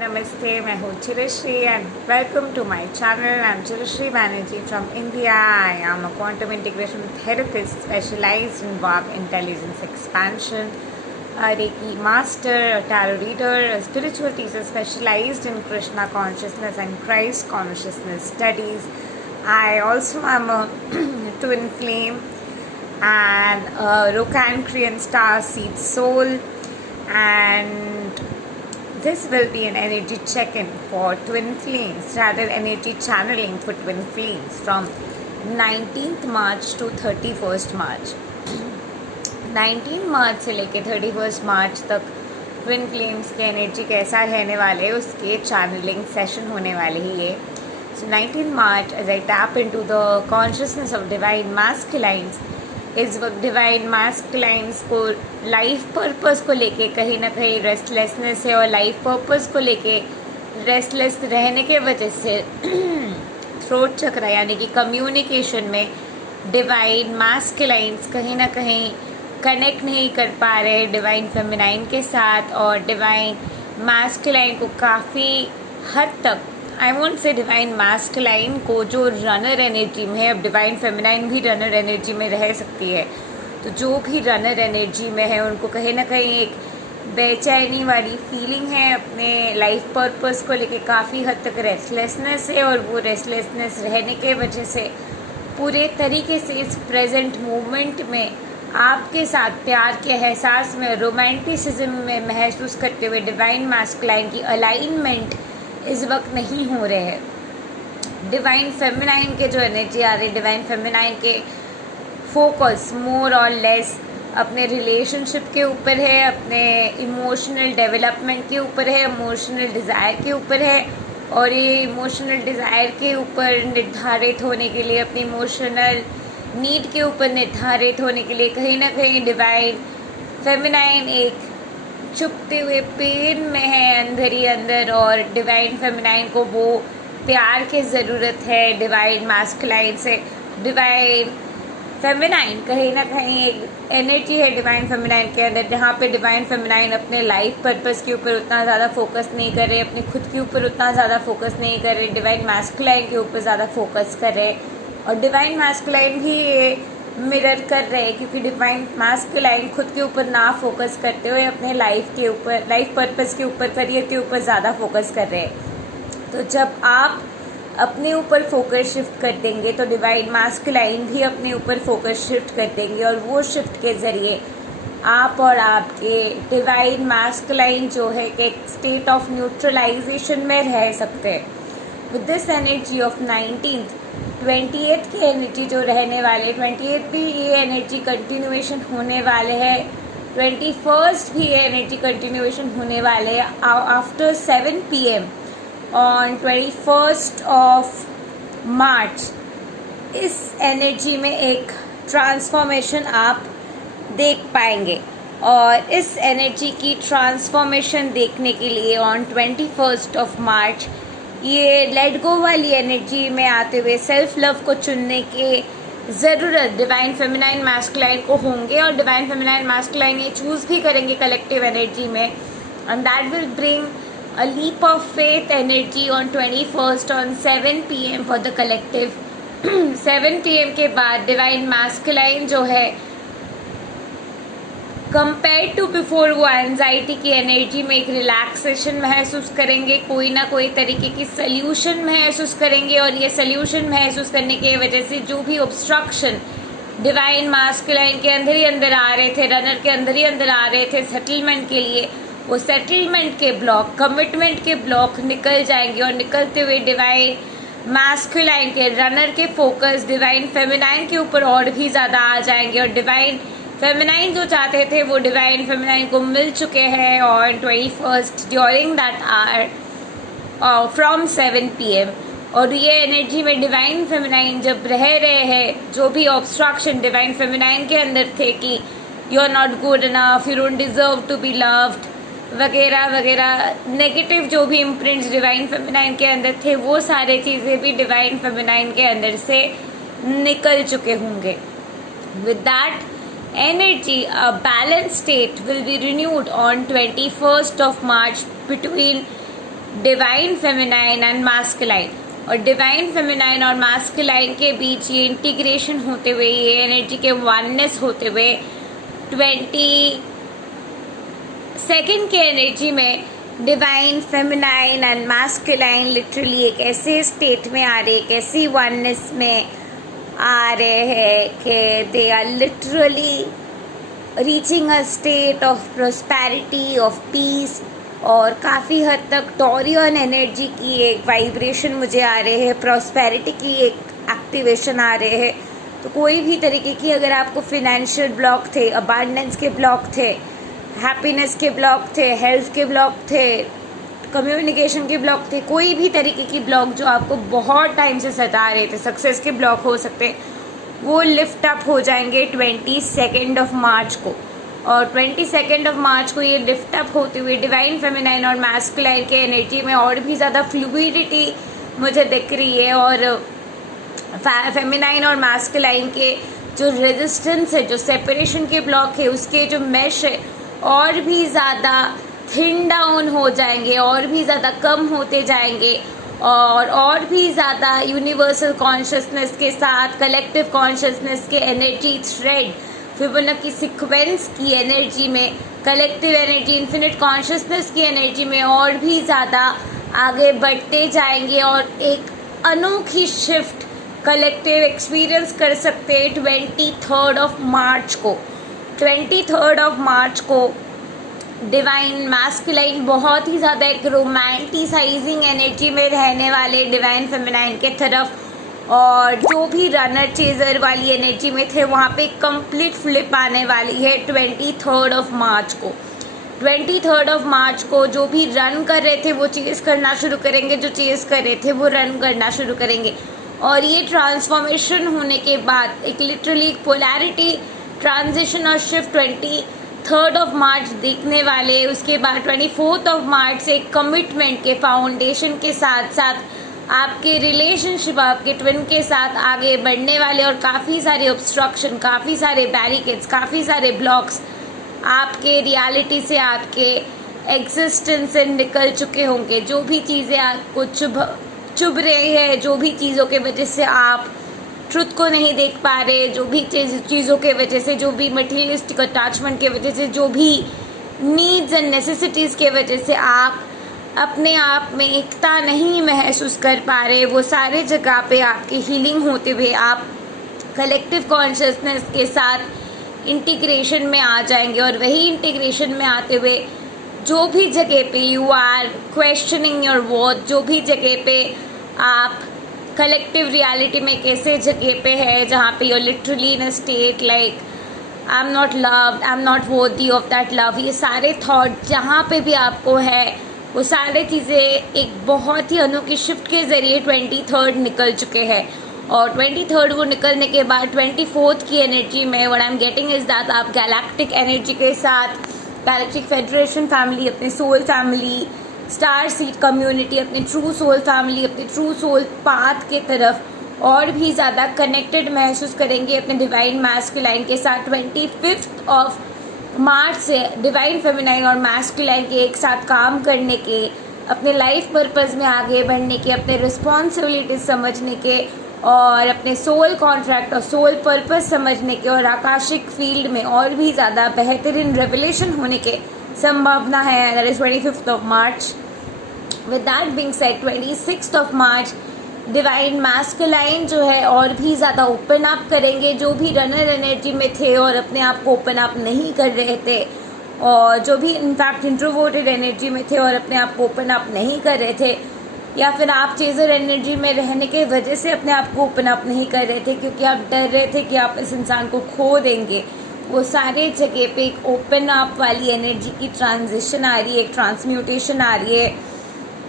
Namaste, मैं हूँ Chirashri and welcome to my channel. I'm Chirashri Banerjee from India. I am a quantum integration therapist specialized in work intelligence expansion, a Reiki master, a tarot reader, a spiritual teacher specialized in Krishna consciousness and Christ consciousness studies. I also am a twin flame and a Rocancrean star seed soul, and this will be an energy check-in for twin flames, rather energy channeling for twin flames from 19th March to 31st March. 19 मार्च से लेके 31 मार्च तक twin flames के energy कैसा रहने वाले है उसके channelling session होने वाले ही ये. So 19 March as I tap into the consciousness of divine masculines, इस वक्त डिवाइन मास्कुलाइन्स को लाइफ पर्पस को लेके कहीं ना कहीं रेस्टलेसनेस है और लाइफ पर्पस को लेके रेस्टलेस रहने के वजह से थ्रोट चक्र यानी कि कम्युनिकेशन में डिवाइन मास्कुलाइन्स कहीं ना कहीं कनेक्ट नहीं कर पा रहे डिवाइन फेमिनाइन के साथ, और डिवाइन मास्कुलाइन को काफ़ी हद तक, I won't say divine masculine को जो रनर एनर्जी में है, अब डिवाइन फेमिनाइन भी रनर एनर्जी में रह सकती है, तो जो भी रनर एनर्जी में है उनको कहीं ना कहीं एक बेचैनी वाली फीलिंग है अपने लाइफ पर्पस को लेके, काफ़ी हद तक रेस्टलेसनेस है, और वो रेस्टलेसनेस रहने के वजह से पूरे तरीके से इस प्रेजेंट मोमेंट में आपके साथ प्यार के एहसास में, रोमांटिसिज्म में महसूस करते हुए डिवाइन मास्कुलाइन की अलाइनमेंट इस वक्त नहीं हो रहे हैं. डिवाइन फेमिनाइन के जो एनर्जी आ रही है, डिवाइन फेमिनाइन के फोकस मोर और लेस अपने रिलेशनशिप के ऊपर है, अपने इमोशनल डेवलपमेंट के ऊपर है, इमोशनल डिज़ायर के ऊपर है, और ये इमोशनल डिज़ायर के ऊपर निर्धारित होने के लिए, अपनी इमोशनल नीड के ऊपर निर्धारित होने के लिए कहीं ना कहीं डिवाइन फेमिनाइन एक छुपते हुए पेन में है अंदर ही अंदर, और डिवाइन फेमिनाइन को वो प्यार की ज़रूरत है डिवाइन मास्कुलाइन से. डिवाइन फेमिनाइन कहीं ना कहीं एक एनर्जी है डिवाइन फेमिनाइन के अंदर, जहाँ पे डिवाइन फेमिनाइन अपने लाइफ पर्पस के ऊपर उतना ज़्यादा फोकस नहीं कर रहे, अपने खुद के ऊपर उतना ज़्यादा फोकस नहीं कर रहे, डिवाइन मास्कुलाइन के ऊपर ज़्यादा फोकस कर रहे, और डिवाइन मास्कुलाइन भी ये मिरर कर रहे हैं, क्योंकि डिवाइन मास्कुलाइन खुद के ऊपर ना फोकस करते हुए अपने लाइफ के ऊपर, लाइफ पर्पस के ऊपर, करियर के ऊपर ज़्यादा फोकस कर रहे हैं. तो जब आप अपने ऊपर फोकस शिफ्ट कर देंगे तो डिवाइन मास्कुलाइन भी अपने ऊपर फोकस शिफ्ट कर देंगे, और वो शिफ्ट के ज़रिए आप और आपके डिवाइन मास्कुलाइन जो है कि एक स्टेट ऑफ न्यूट्रलाइजेशन में रह सकते हैं. With this energy of 19th 28th की एनर्जी जो रहने वाले, 28th भी ये एनर्जी कंटिन्यूएशन होने वाले है, 21st भी ये एनर्जी कंटिन्यूएशन होने वाले है after 7 PM on 21st of March. इस एनर्जी में एक ट्रांसफॉर्मेशन आप देख पाएंगे, और इस एनर्जी की ट्रांसफॉर्मेशन देखने के लिए ऑन 21st ऑफ मार्च ये लेट गो वाली एनर्जी में आते हुए सेल्फ लव को चुनने के ज़रूरत डिवाइन फेमिनाइन मास्कुलाइन को होंगे, और डिवाइन फेमिनाइन मास्कुलाइन ये चूज़ भी करेंगे कलेक्टिव एनर्जी में, and that will bring a leap of faith energy on 21st on 7 PM for the collective. 7 PM के बाद डिवाइन मास्कुलाइन जो है कंपेयर टू बिफोर वो एंजाइटी की एनर्जी में एक रिलैक्सेशन महसूस करेंगे, कोई ना कोई तरीके की सल्यूशन महसूस करेंगे, और ये सल्यूशन महसूस करने की वजह से जो भी ऑब्स्ट्रक्शन डिवाइन मास्कुलाइन के अंदर ही अंदर आ रहे थे, रनर के अंदर ही अंदर आ रहे थे सेटलमेंट के लिए, वो सेटलमेंट के ब्लॉक, कमिटमेंट के ब्लॉक निकल जाएंगे, और निकलते हुए डिवाइन मास्कुलाइन के रनर के फोकस डिवाइन फेमिनाइन के ऊपर और भी ज़्यादा आ जाएंगे, और डिवाइन फेमिनाइन जो चाहते थे वो डिवाइन फेमिनाइन को मिल चुके हैं on 21st during that our from 7 PM. और ये एनर्जी में डिवाइन फेमिनाइन जब रह रहे हैं, जो भी ऑब्स्ट्रक्शन डिवाइन फेमिनाइन के अंदर थे कि you are not good enough, you don't deserve to be loved वगैरह वगैरह, नेगेटिव जो भी इम्प्रिंट्स डिवाइन फेमिनाइन के अंदर थे, वो सारे चीज़ें भी डिवाइन फेमिनाइन के अंदर से निकल चुके होंगे. With that energy, a balanced state will be renewed on 21st of March between divine feminine and masculine, और डिवाइन फेमिनाइन और मास्कुलाइन के बीच ये इंटीग्रेशन होते हुए, ये एनर्जी के वननेस होते हुए 22nd के एनर्जी में divine feminine and masculine literally एक ऐसे स्टेट में आ रहे, एक ऐसी वननेस में आ रहे हैं कि they are literally reaching a state of prosperity, of peace, और काफ़ी हद तक टॉरियन एनर्जी की एक वाइब्रेशन मुझे आ रहे हैं, प्रोस्पैरिटी की एक एक्टिवेशन आ रहे हैं। तो कोई भी तरीके की अगर आपको फिनेंशियल ब्लॉक थे, अबांडेंस के ब्लॉक थे, हैप्पीनेस के ब्लॉक थे, हेल्थ के ब्लॉक थे, कम्युनिकेशन के ब्लॉक थे, कोई भी तरीके की ब्लॉक जो आपको बहुत टाइम से सता रहे थे, सक्सेस के ब्लॉक हो सकते, वो लिफ्ट अप हो जाएंगे 22nd ऑफ मार्च को। और 22nd ऑफ मार्च को ये लिफ्ट अप होते हुए डिवाइन फेमिनाइन और मैस्कुलाइन के एनर्जी में और भी ज़्यादा फ्लूइडिटी मुझे दिख रही है, और फेमिनाइन और मैस्कुलाइन के जो रेजिस्टेंस है, जो सेपरेशन के ब्लॉक है, उसके जो मैश है और भी ज़्यादा थिन डाउन हो जाएंगे, और भी ज़्यादा कम होते जाएंगे, और भी ज़्यादा यूनिवर्सल कॉन्शियसनेस के साथ कलेक्टिव कॉन्शियसनेस के एनर्जी थ्रेड, फिबोनाची सीक्वेंस की एनर्जी में, कलेक्टिव एनर्जी, इन्फिनिट कॉन्शियसनेस की एनर्जी में और भी ज़्यादा आगे बढ़ते जाएंगे, और एक अनोखी शिफ्ट कलेक्टिव एक्सपीरियंस कर सकते हैं 23rd ऑफ मार्च को। 23rd ऑफ मार्च को डिवाइन मैस्कुलाइन बहुत ही ज़्यादा एक रोमांटिसाइजिंग एनर्जी में रहने वाले डिवाइन फेमिनाइन के तरफ, और जो भी रनर चेजर वाली एनर्जी में थे वहाँ पे कंप्लीट फ्लिप आने वाली है 23rd ऑफ मार्च को। 23rd ऑफ मार्च को जो भी रन कर रहे थे वो चेज करना शुरू करेंगे, जो चेज कर रहे थे वो रन करना शुरू करेंगे, और ये ट्रांसफॉर्मेशन होने के बाद एक लिटरली एक पोलैरिटी ट्रांजिशन और शिफ्ट 23rd ऑफ मार्च देखने वाले। उसके बाद 24th ऑफ मार्च से कमिटमेंट के फाउंडेशन के साथ साथ आपके रिलेशनशिप आपके ट्विन के साथ आगे बढ़ने वाले, और काफ़ी सारे ऑब्स्ट्रक्शन, काफ़ी सारे बैरिकेड्स, काफ़ी सारे ब्लॉक्स आपके रियलिटी से, आपके एग्जिस्टेंस से निकल चुके होंगे। जो भी चीज़ें आपको चुभ रही है, जो भी चीज़ों के वजह से आप ट्रुथ को नहीं देख पा रहे, जो भी चीज़ों के वजह से, जो भी मटीरियलिस्टिक अटैचमेंट के वजह से, जो भी नीड्स एंड नेसेसिटीज़ के वजह से आप अपने आप में एकता नहीं महसूस कर पा रहे, वो सारे जगह पे आपकी हीलिंग होते हुए आप कलेक्टिव कॉन्शियसनेस के साथ इंटीग्रेशन में आ जाएंगे। और वही इंटीग्रेशन में आते हुए जो भी जगह पे you are questioning your worth, जो भी जगह पे आप कलेक्टिव रियलिटी में कैसे जगह पे है जहाँ पे you literally in a state like I am not loved, I am not worthy of that love, ये सारे थॉट जहाँ पे भी आपको है वो सारे चीज़ें एक बहुत ही अनोखी शिफ्ट के ज़रिए 23rd निकल चुके हैं। और 23rd वो निकलने के बाद 24th की एनर्जी में what I am getting is that आप गैलेक्टिक एनर्जी के साथ गैलेक्टिक फेडरेशन फैमिली, अपने soul family, star seed community, अपने ट्रू सोल फैमिली, अपने ट्रू सोल पाथ के तरफ और भी ज़्यादा कनेक्टेड महसूस करेंगे अपने डिवाइन मैस्कुलाइन के साथ। 25th ऑफ मार्च से डिवाइन फेमिनाइन और मैस्कुलाइन के एक साथ काम करने के, अपने लाइफ पर्पस में आगे बढ़ने के, अपने रिस्पॉन्सिबिलिटीज समझने के, और अपने सोल कॉन्ट्रैक्ट और सोल पर्पस समझने के, और आकाशिक फील्ड में और भी ज़्यादा बेहतरीन रेवलेशन होने के संभावना है। That is 25th of March. With that being said 26th of March divine masculine जो है और भी ज़्यादा ओपन अप करेंगे, जो भी रनर एनर्जी में थे और अपने आप को ओपन अप नहीं कर रहे थे, और जो भी इनफैक्ट इंट्रोवर्टेड एनर्जी में थे और अपने आप को ओपन अप नहीं कर रहे थे, या फिर आप चेजर एनर्जी में रहने के वजह से अपने आप को ओपन अप नहीं कर रहे थे क्योंकि आप डर रहे थे कि आप इस इंसान को खो देंगे, वो सारे जगह पे एक ओपन अप वाली एनर्जी की ट्रांजिशन आ रही है, एक ट्रांसम्यूटेशन आ रही है।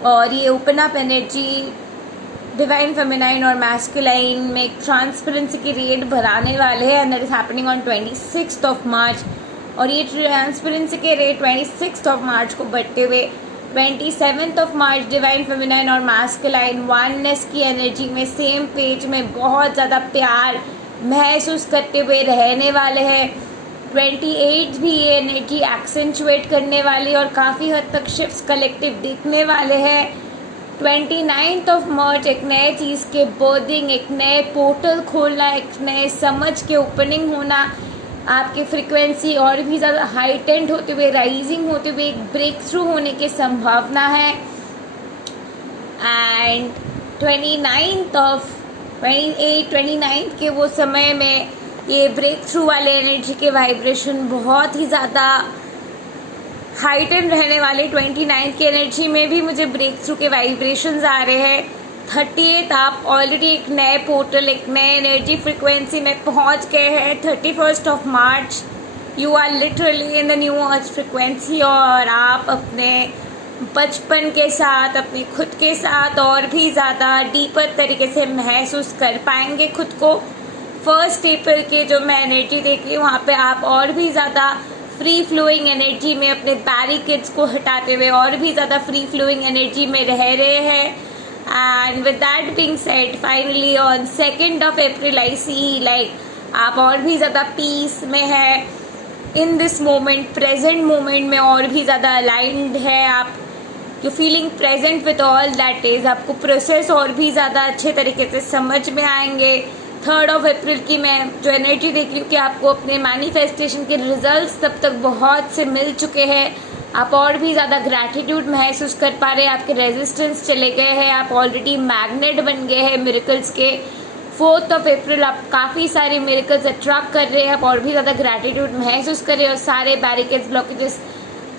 और ये open up energy divine feminine और मैस्कुलाइन में एक ट्रांसपेरेंसी की रेट भराने वाले हैं, and that is happening on 26th of मार्च। और ये ट्रांसपेरेंसी के रेट 26th ऑफ मार्च को बढ़ते हुए 27th of March divine feminine और मैस्कुलाइन वननेस की एनर्जी में सेम पेज में बहुत ज़्यादा प्यार महसूस करते हुए रहने वाले हैं। 28 भी ये एनर्जी एक्सेंचुएट करने वाली और काफ़ी हद तक शिफ्ट्स कलेक्टिव दिखने वाले हैं। 29 ऑफ मार्च एक नए चीज़ के बर्थिंग, एक नए पोर्टल खोलना, एक नए समझ के ओपनिंग होना, आपकी फ्रिक्वेंसी और भी ज़्यादा हाइटेंड होते हुए, राइजिंग होते हुए एक ब्रेक थ्रू होने की संभावना है। एंड 29 के वो समय में ये ब्रेक थ्रू वाले एनर्जी के वाइब्रेशन बहुत ही ज़्यादा हाइटेंड रहने वाले। 29 की एनर्जी में भी मुझे ब्रेक थ्रू के वाइब्रेशंस आ रहे हैं। 30th आप ऑलरेडी एक नए पोर्टल, एक नए एनर्जी फ्रिक्वेंसी में पहुंच गए हैं। 31st of March you are literally in the new earth frequency और आप अपने बचपन के साथ, अपने खुद के साथ और भी ज़्यादा डीपर तरीके से महसूस कर पाएंगे खुद को। 1 अप्रैल के जो मैं एनर्जी देख रही हूँ वहाँ पे आप और भी ज़्यादा फ्री फ्लोइंग एनर्जी में, अपने बैरिकेड्स को हटाते हुए और भी ज़्यादा फ्री फ्लोइंग एनर्जी में रह रहे हैं। And with that being said, finally on 2 April I see like आप और भी ज़्यादा पीस में है in this moment, present moment में और भी ज़्यादा अलाइंड है आप। You feeling present with all that is, आपको प्रोसेस और भी ज़्यादा अच्छे तरीके से समझ में आएंगे। 3 अप्रैल की मैं जो एनर्जी देख रही हूँ कि आपको अपने मैनिफेस्टेशन के रिजल्ट्स तब तक बहुत से मिल चुके हैं, आप और भी ज़्यादा ग्रैटिट्यूड महसूस कर पा रहे हैं, आपके रेजिस्टेंस चले गए हैं, आप ऑलरेडी मैग्नेट बन गए हैं मिरेकल्स के। 4 अप्रैल आप काफ़ी सारे मिरेकल्स अट्रैक्ट कर रहे हैं, आप और भी ज़्यादा ग्रैटिट्यूड महसूस कर रहे हैं और सारे बैरिकेड्स, ब्लॉकेजेस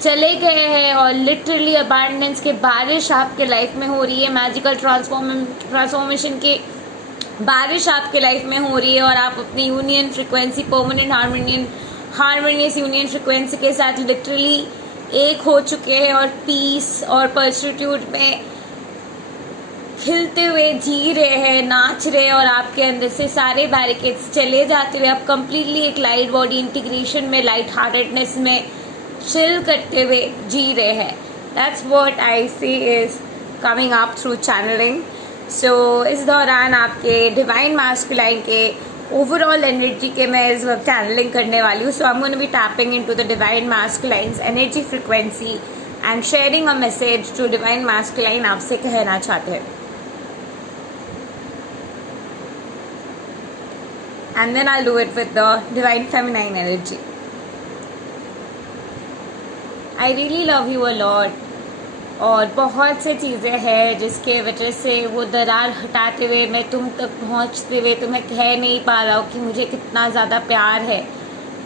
चले गए हैं और लिटरली अबांडेंस की बारिश आपके लाइफ में हो रही है। मैजिकल ट्रांसफॉर्मेशन की बारिश आपके लाइफ में हो रही है और आप अपनी union frequency, permanent harmonious union frequency के साथ लिटरली एक हो चुके हैं और पीस और पर्स्टिट्यूट में खिलते हुए जी रहे हैं, नाच रहे हैं और आपके अंदर से सारे बैरिकेड्स चले जाते हुए आप कंप्लीटली एक लाइट बॉडी इंटीग्रेशन में, लाइट हार्टेडनेस में चिल करते हुए जी रहे हैं। That's what I see is coming up through channelling. So इस दौरान आपके डिवाइन मास्कुलाइन के ओवरऑल एनर्जी के मैं इस वक्त चैनलिंग करने वाली हूँ। So I am going to be tapping into the divine masculine's energy frequency and sharing a message to divine masculine आपसे कहना चाहते हैं। And then I'll do it with the divine feminine energy. I really love you a lot. और बहुत से चीज़ें हैं जिसके वजह से वो दरार हटाते हुए मैं तुम तक पहुंचते हुए तुम्हें कह नहीं पा रहा हूँ कि मुझे कितना ज़्यादा प्यार है,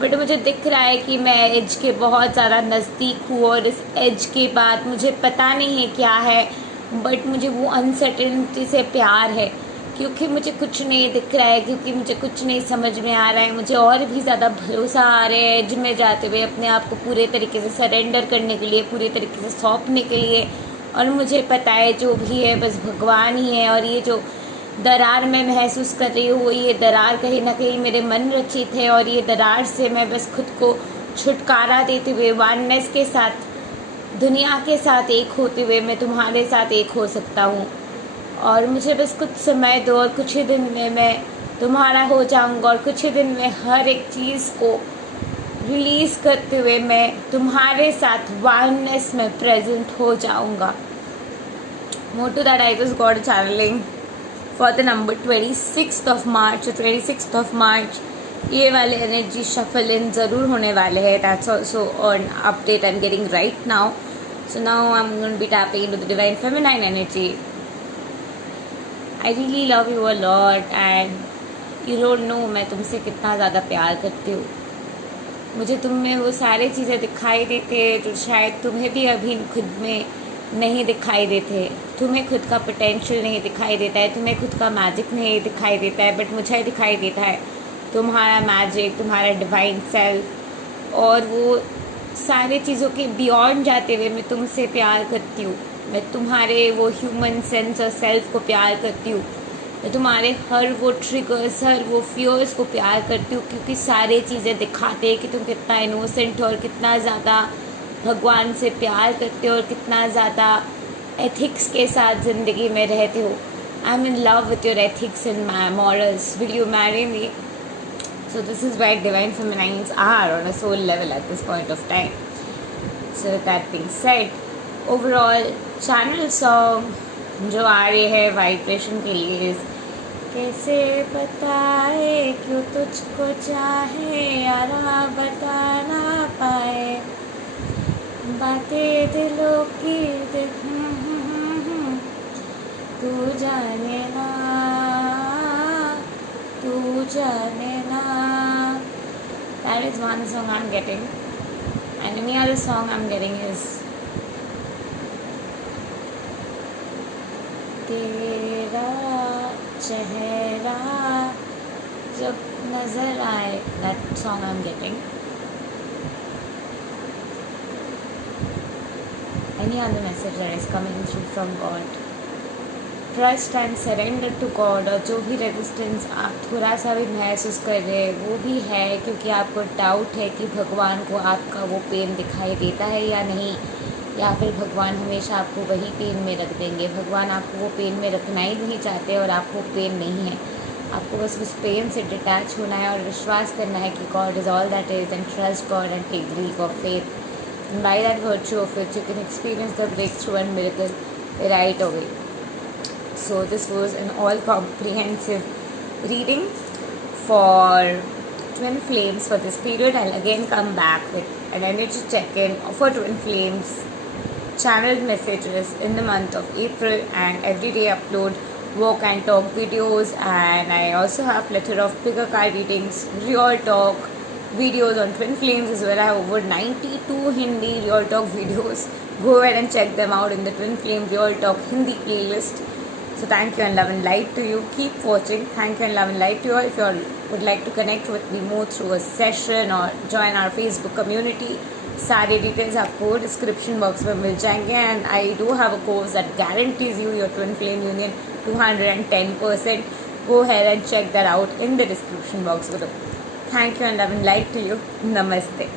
बट मुझे दिख रहा है कि मैं एज के बहुत ज़्यादा नज़दीक हूँ और इस एज के बाद मुझे पता नहीं है क्या है, बट मुझे वो अनसर्टेनिटी से प्यार है क्योंकि मुझे कुछ नहीं दिख रहा है, क्योंकि मुझे कुछ नहीं समझ में आ रहा है। मुझे और भी ज़्यादा भरोसा आ रहा है एज में जाते हुए अपने आप को पूरे तरीके से सरेंडर करने के लिए, पूरे तरीके से सौंपने के लिए। और मुझे पता है जो भी है बस भगवान ही है और ये जो दरार मैं महसूस कर रही हूँ वो ये दरार कहीं ना कहीं मेरे मन रचित है और ये दरार से मैं बस खुद को छुटकारा देते हुए वननेस के साथ, दुनिया के साथ एक होते हुए मैं तुम्हारे साथ एक हो सकता हूँ। और मुझे बस कुछ समय दो और कुछ ही दिन में मैं तुम्हारा हो जाऊंगा और कुछ ही दिन में हर एक चीज़ को रिलीज़ करते हुए मैं तुम्हारे साथ वननेस में प्रेजेंट हो जाऊंगा। मोटू that I was god channelling for the number 26th of March. 26th of March ये वाले एनर्जी शफल इन ज़रूर होने वाले हैं। That's also on update I am getting right now. So now I am going to be tapping into the divine feminine energy. I really love you a lot and you don't know मैं तुमसे कितना ज़्यादा प्यार करती हूँ। मुझे तुम में वो सारी चीज़ें दिखाई देते जो शायद तुम्हें भी अभी खुद में नहीं दिखाई देते। तुम्हें खुद का पोटेंशियल नहीं दिखाई देता है, तुम्हें खुद का मैजिक नहीं दिखाई देता है, बट मुझे दिखाई देता है तुम्हारा मैजिक, तुम्हारा डिवाइन सेल्फ। और वो सारी चीज़ों के बियॉन्ड जाते हुए मैं तुमसे प्यार करती हूँ। मैं तुम्हारे वो ह्यूमन सेंस और सेल्फ को प्यार करती हूँ। मैं तुम्हारे हर वो ट्रिगर्स, हर वो फियर्स को प्यार करती हूँ क्योंकि सारे चीज़ें दिखाते हैं कि तुम कितना इनोसेंट हो और कितना ज़्यादा भगवान से प्यार करते हो और कितना ज़्यादा एथिक्स के साथ ज़िंदगी में रहते हो। I am in love with your ethics and my morals. Will you marry me? So this is where divine feminines are on a soul level at this point of time. So that being said, overall channel song जो आ रही है vibration के लिए, कैसे बताए क्यों तुझको चाहे यारा बता ना पाए, बातें दिलों की तू जाने ना, तू जाने ना. That is one song I'm getting, and any other song I'm getting is तेरा चेहरा जब नजर आए. That song I'm getting. Any other message that is coming through from God. Trust and surrender to God. और जो भी resistance आप थोड़ा सा भी महसूस कर रहे हैं वो भी है क्योंकि आपको डाउट है कि भगवान को आपका वो पेन दिखाई देता है या नहीं, या फिर भगवान हमेशा आपको वही पेन में रख देंगे. भगवान आपको वो पेन में रखना ही नहीं चाहते और आपको पेन नहीं है. आपको बस उस पेन से डिटैच होना है और विश्वास करना है कि God is all that is, and trust God and take grief of faith. And by that virtue of it, you can experience the breakthrough and miracle right away. So this was an all-comprehensive reading for Twin Flames for this period. I'll again come back with an energy check-in for Twin Flames channeled messages in the month of April, and every day upload walk and talk videos, and I also have plethora of bigger card readings, real talk videos on Twin Flames as well. I have over 92 Hindi real talk videos. Go ahead and check them out in the Twin Flame Real Talk Hindi playlist. So thank you and love and light to you. Keep watching. Thank you and love and light to you. If you all would like to connect with me more through a session or join our Facebook community, सारे details आपको description box में मिल जाएंगे. And I do have a course that guarantees you your twin flame union 210%. Go ahead and check that out in the description box below. Thank you and love and light to you. Namaste.